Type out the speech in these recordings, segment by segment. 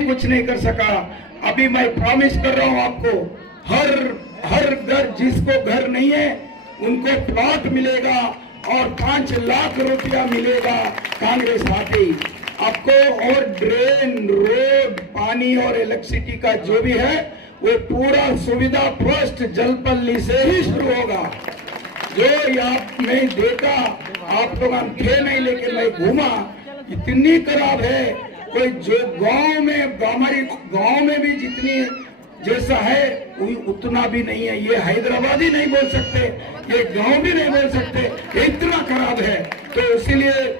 कुछ नहीं कर सका। अभी मैं प्रॉमिस कर रहा हूं आपको, हर घर, जिसको घर नहीं है उनको प्लॉट मिलेगा और 5 लाख रुपया मिलेगा कांग्रेस आते ही आपको। और ड्रेन, रोड, पानी और इलेक्ट्रिसिटी का जो भी है वो पूरा सुविधा फर्स्ट जलपल्ली से ही शुरू होगा। जो आपने देखा, आप लोग थे नहीं लेकिन मैं घूमा, इतनी खराब है। कोई जो गांव में, हमारी गांव में भी जितनी जैसा है उतना भी नहीं है। ये हैदराबादी नहीं बोल सकते, ये गांव भी नहीं बोल सकते, ये इतना खराब है। तो इसीलिए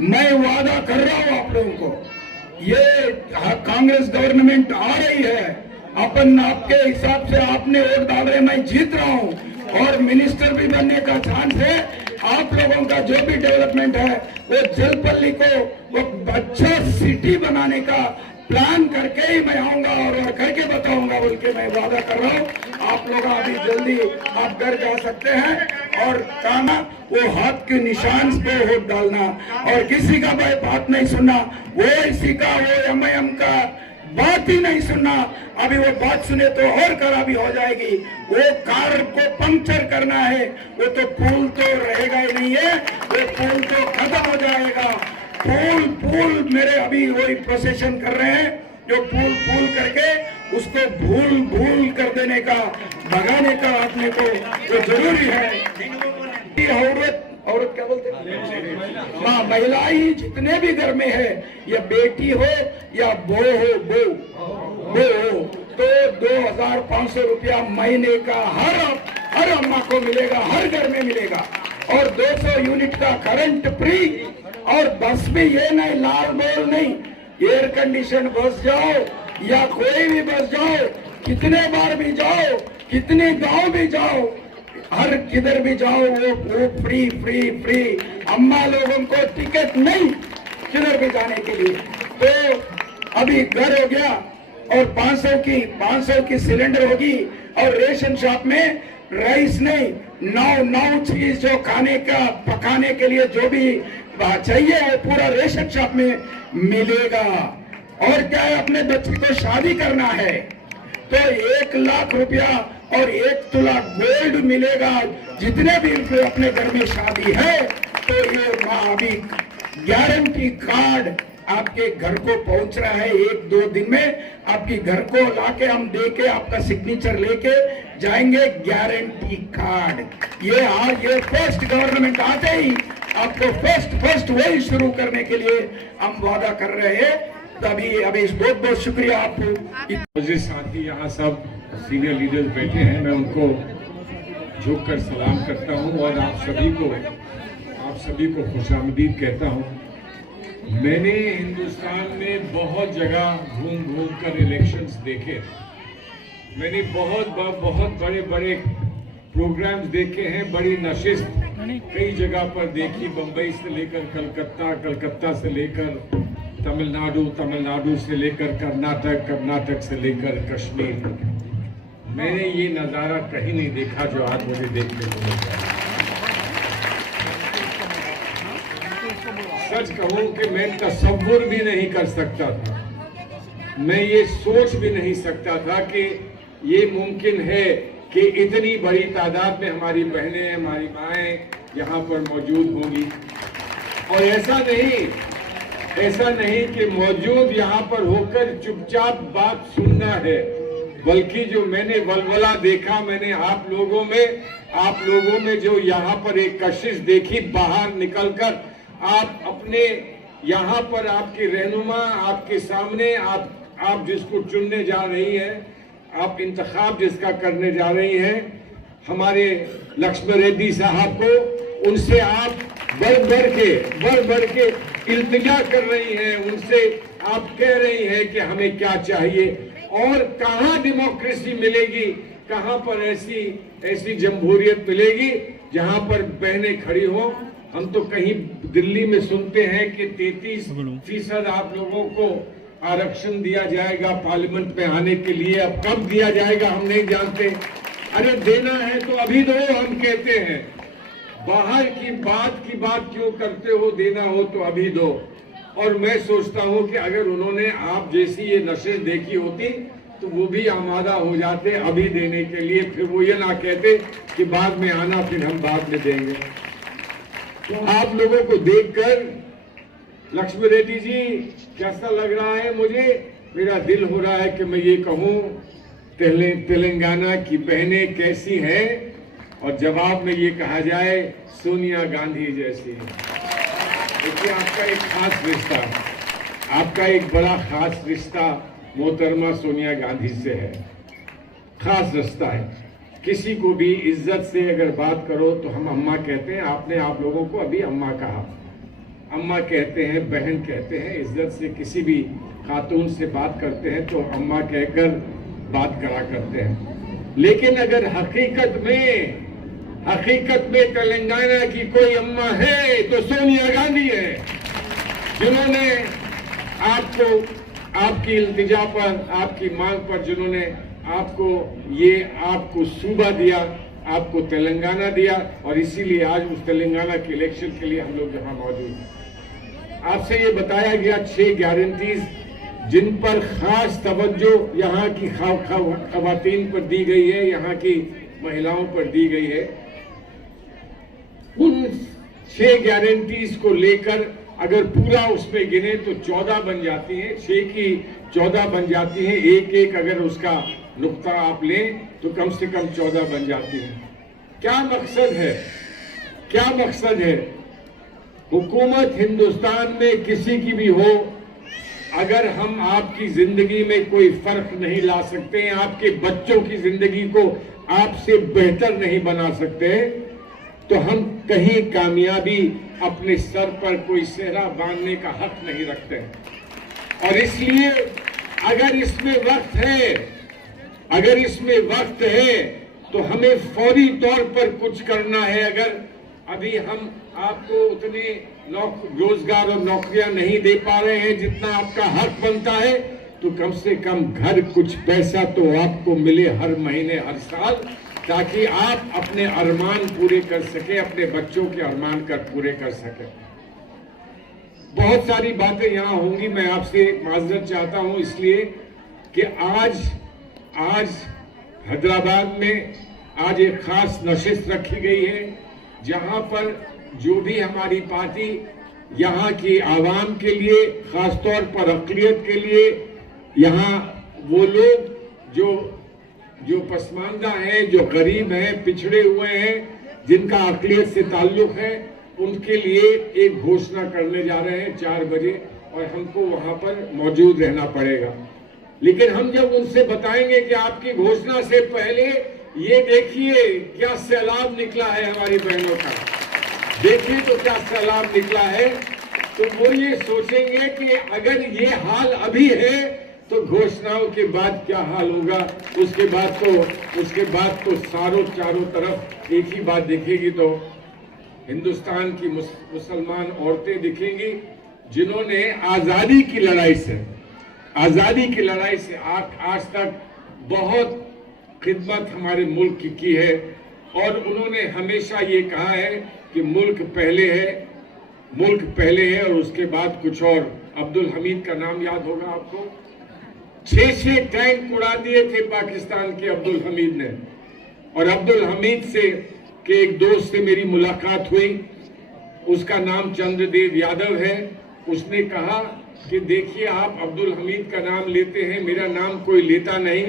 मैं वादा कर रहा हूं आप लोगों को, ये कांग्रेस गवर्नमेंट आ रही है, अपन आपके हिसाब से आपने वोट डाल रहे, मैं जीत रहा हूं और मिनिस्टर भी बनने का चांस है। आप लोगों का जो भी डेवलपमेंट है वो जलपल्ली को वो अच्छा सिटी बनाने का प्लान करके ही मैं आऊंगा और करके बताऊंगा बोल के मैं वादा कर रहा हूं। आप लोग अभी जल्दी आप घर जा सकते हैं और कहना वो हाथ के निशान पे वोट डालना और किसी का भाई बात नहीं सुनना, वो इसी का, वो एमआईएम का बात ही नहीं सुनना। अभी वो बात सुने तो और खराबी हो जाएगी। वो कार को पंक्चर करना है, वो तो पुल तो रहेगा ही नहीं है, वो पुल तो खत्म हो जाएगा। पुल मेरे अभी वही प्रोसेशन कर रहे हैं, जो पुल करके उसको भूल कर देने का, भगाने का अपने को वो जरूरी है। औरत क्या बोलते हैं, हाँ, महिला ही जितने भी घर में है, या बेटी हो या बो हो, तो 2500 रुपया महीने का हर अम्मा को मिलेगा, हर घर में मिलेगा। और 200 यूनिट का करंट फ्री। और बस में ये नहीं, लाल बॉल नहीं, एयर कंडीशन बस जाओ या कोई भी बस जाओ, कितने बार भी जाओ, कितने गांव भी जाओ, हर किधर भी जाओ वो फ्री। अम्मा लोगों को टिकट नहीं किधर भी जाने के लिए। तो अभी घर हो गया और 500 की सिलेंडर होगी और रेशन शॉप में राइस नहीं, 9 चीज जो खाने का, पकाने के लिए जो भी चाहिए वो पूरा रेशन शॉप में मिलेगा। और क्या है, अपने बच्चे को शादी करना है तो 1 लाख रुपया और 1 तोला गोल्ड मिलेगा। जितने भी अपने घर में शादी है तो ये अभी गारंटी कार्ड आपके घर को पहुंच रहा है। 1-2 दिन में आपके घर को लाके हम देके आपका सिग्नेचर लेके जाएंगे। गारंटी कार्ड ये फर्स्ट गवर्नमेंट आते ही आपको फर्स्ट वही शुरू करने के लिए हम वादा कर रहे हैं। तो अभी बहुत शुक्रिया आपको। साथी यहाँ सब सीनियर लीडर्स बैठे हैं, मैं उनको झुककर सलाम करता हूँ और आप सभी को खुशामदीद कहता हूँ। मैंने हिंदुस्तान में बहुत जगह घूम कर इलेक्शंस देखे, मैंने बहुत बड़े प्रोग्राम्स देखे हैं, बड़ी नशिस्त कई जगह पर देखी, बम्बई से लेकर कलकत्ता से लेकर तमिलनाडु से लेकर कर्नाटक से लेकर कश्मीर। मैंने ये नज़ारा कहीं नहीं देखा जो आज मुझे देखने को मिला। सच कहूं कि मैं तसव्वुर भी नहीं कर सकता था, मैं ये सोच भी नहीं सकता था कि ये मुमकिन है कि इतनी बड़ी तादाद में हमारी बहनें, हमारी माएँ यहाँ पर मौजूद होंगी। और ऐसा नहीं कि मौजूद यहाँ पर होकर चुपचाप बात सुनना है, बल्कि जो मैंने वलवला देखा, मैंने आप लोगों में जो यहाँ पर एक कशिश देखी, बाहर निकलकर आप अपने यहाँ पर आपके रहनुमा आपके सामने, आप जिसको चुनने जा रही हैं, आप इंतखाब जिसका करने जा रही हैं, हमारे लक्ष्मण रेड्डी साहब को, उनसे आप बढ़ के इल्तिजा कर रही हैं, उनसे आप कह रही हैं कि हमें क्या चाहिए और कहाँ डेमोक्रेसी मिलेगी, कहाँ पर ऐसी जमहूरियत मिलेगी जहाँ पर बहनें खड़ी हो। हम तो कहीं दिल्ली में सुनते हैं कि 33% आप लोगों को आरक्षण दिया जाएगा पार्लियामेंट में आने के लिए। अब कब दिया जाएगा हम नहीं जानते। अरे देना है तो अभी दो, हम कहते हैं। बाहर की बात क्यों करते हो, देना हो तो अभी दो। और मैं सोचता हूं कि अगर उन्होंने आप जैसी ये नशे देखी होती तो वो भी आमादा हो जाते अभी देने के लिए, फिर वो ये ना कहते कि बाद में आना, फिर हम बाद में देंगे। तो आप लोगों को देखकर लक्ष्मी रेड्डी जी कैसा लग रहा है मुझे? मेरा दिल हो रहा है कि मैं ये कहूं तेलंगाना की बहनें कैसी हैं, और जवाब में ये कहा जाए सोनिया गांधी जैसी। देखिए, आपका एक खास रिश्ता, आपका एक बड़ा खास रिश्ता मोहतरमा सोनिया गांधी से है, खास रिश्ता है। किसी को भी इज्जत से अगर बात करो तो हम अम्मा कहते हैं। आपने आप लोगों को अभी अम्मा कहा, अम्मा कहते हैं, बहन कहते हैं। इज्जत से किसी भी खातून से बात करते हैं तो अम्मा कहकर बात करा करते हैं। लेकिन अगर हकीकत में तेलंगाना की कोई अम्मा है तो सोनिया गांधी है, जिन्होंने आपको, आपकी इल्तिजा पर, आपकी मांग पर, जिन्होंने आपको सूबा दिया, आपको तेलंगाना दिया, और इसीलिए आज उस तेलंगाना के इलेक्शन के लिए हम लोग यहाँ मौजूद हैं। आपसे ये बताया गया 6 गारंटीज जिन पर खास तवज्जो यहाँ की खवातीन पर दी गई है, यहाँ की महिलाओं पर दी गई है। उन 6 गारंटीज को लेकर अगर पूरा उसमें गिने तो 14 बन जाती हैं, 6 की 14 बन जाती हैं। एक अगर उसका नुक्ता आप लें तो कम से कम 14 बन जाती हैं। क्या मकसद है? क्या मकसद है? हुकूमत हिंदुस्तान में किसी की भी हो, अगर हम आपकी जिंदगी में कोई फर्क नहीं ला सकते हैं, आपके बच्चों की जिंदगी को आपसे बेहतर नहीं बना सकते, तो हम कहीं कामयाबी अपने सर पर कोई सेहरा बांधने का हक नहीं रखते। और इसलिए अगर इसमें वक्त है तो हमें फौरी तौर पर कुछ करना है। अगर अभी हम आपको उतने रोजगार और नौकरियां नहीं दे पा रहे हैं जितना आपका हक बनता है, तो कम से कम घर कुछ पैसा तो आपको मिले हर महीने, हर साल, ताकि आप अपने अरमान पूरे कर सके, अपने बच्चों के अरमान पूरे कर सके। बहुत सारी बातें यहाँ होंगी, मैं आपसे माजरत चाहता हूँ इसलिए कि आज हैदराबाद में आज एक खास नशिस्त रखी गई है, जहाँ पर जो भी हमारी पार्टी यहाँ की आवाम के लिए, खासतौर पर अक़लियत के लिए, यहाँ वो लोग जो पसमानदा हैं, जो गरीब हैं, पिछड़े हुए हैं, जिनका अक़लियत से ताल्लुक है, उनके लिए एक घोषणा करने जा रहे हैं 4 बजे, और हमको वहां पर मौजूद रहना पड़ेगा। लेकिन हम जब उनसे बताएंगे कि आपकी घोषणा से पहले ये देखिए क्या सैलाब निकला है हमारी बहनों का, देखिए तो क्या सैलाब निकला है, तो वो ये सोचेंगे कि अगर ये हाल अभी है तो घोषणाओं के बाद क्या हाल होगा। उसके बाद तो चारों तरफ एक ही बात दिखेगी, तो हिंदुस्तान की मुसलमान औरतें दिखेंगी जिन्होंने आजादी की लड़ाई से आज तक बहुत खिदमत हमारे मुल्क की है, और उन्होंने हमेशा ये कहा है कि मुल्क पहले है और उसके बाद कुछ और। अब्दुल हमीद का नाम याद होगा आपको, 6 टैंक उड़ा दिए थे पाकिस्तान के अब्दुल हमीद ने। और अब्दुल हमीद से के एक दोस्त से मेरी मुलाकात हुई, उसका नाम चंद्रदेव यादव है। उसने कहा कि देखिए, आप अब्दुल हमीद का नाम लेते हैं, मेरा नाम कोई लेता नहीं।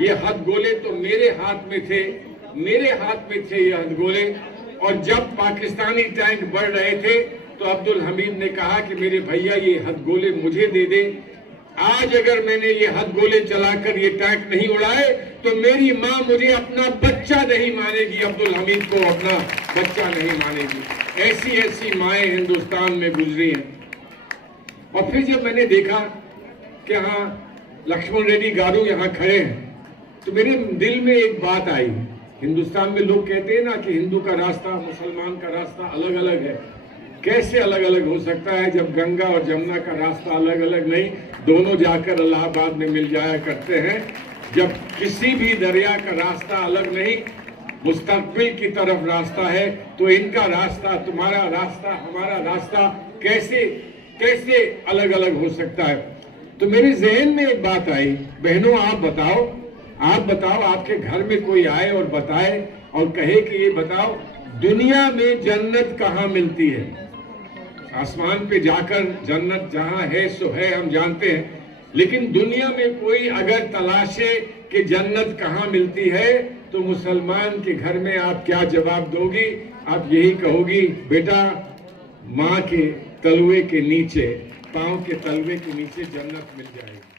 ये हथगोले तो मेरे हाथ में थे ये हथगोले। और जब पाकिस्तानी टैंक बढ़ रहे थे तो अब्दुल हमीद ने कहा कि मेरे भैया ये हथगोले मुझे दे दे। आज अगर मैंने ये हथगोले चलाकर ये टैंक नहीं उड़ाए तो मेरी माँ मुझे अपना बच्चा नहीं मानेगी, अब्दुल हमीद को अपना बच्चा नहीं मानेगी। ऐसी माएँ हिंदुस्तान में गुजरी हैं। और फिर जब मैंने देखा कि हाँ लक्ष्मण रेड्डी गारू यहाँ खड़े हैं, तो मेरे दिल में एक बात आई। हिंदुस्तान में लोग कहते हैं ना कि हिंदू का रास्ता, मुसलमान का रास्ता अलग अलग है। कैसे अलग अलग हो सकता है जब गंगा और जमुना का रास्ता अलग अलग नहीं, दोनों जाकर इलाहाबाद में मिल जाया करते हैं। जब किसी भी दरिया का रास्ता अलग नहीं, मुस्तकबिल की तरफ रास्ता है, तो इनका रास्ता, तुम्हारा रास्ता, हमारा रास्ता कैसे कैसे अलग अलग हो सकता है। तो मेरे जहन में एक बात आई, बहनों आप बताओ आपके घर में कोई आए और बताए और कहे कि ये बताओ दुनिया में जन्नत कहाँ मिलती है। आसमान पे जाकर जन्नत जहाँ है सो है हम जानते हैं, लेकिन दुनिया में कोई अगर तलाशे कि जन्नत कहाँ मिलती है तो मुसलमान के घर में आप क्या जवाब दोगी? आप यही कहोगी बेटा माँ के तलवे के नीचे, पाँव के तलवे के नीचे जन्नत मिल जाएगी।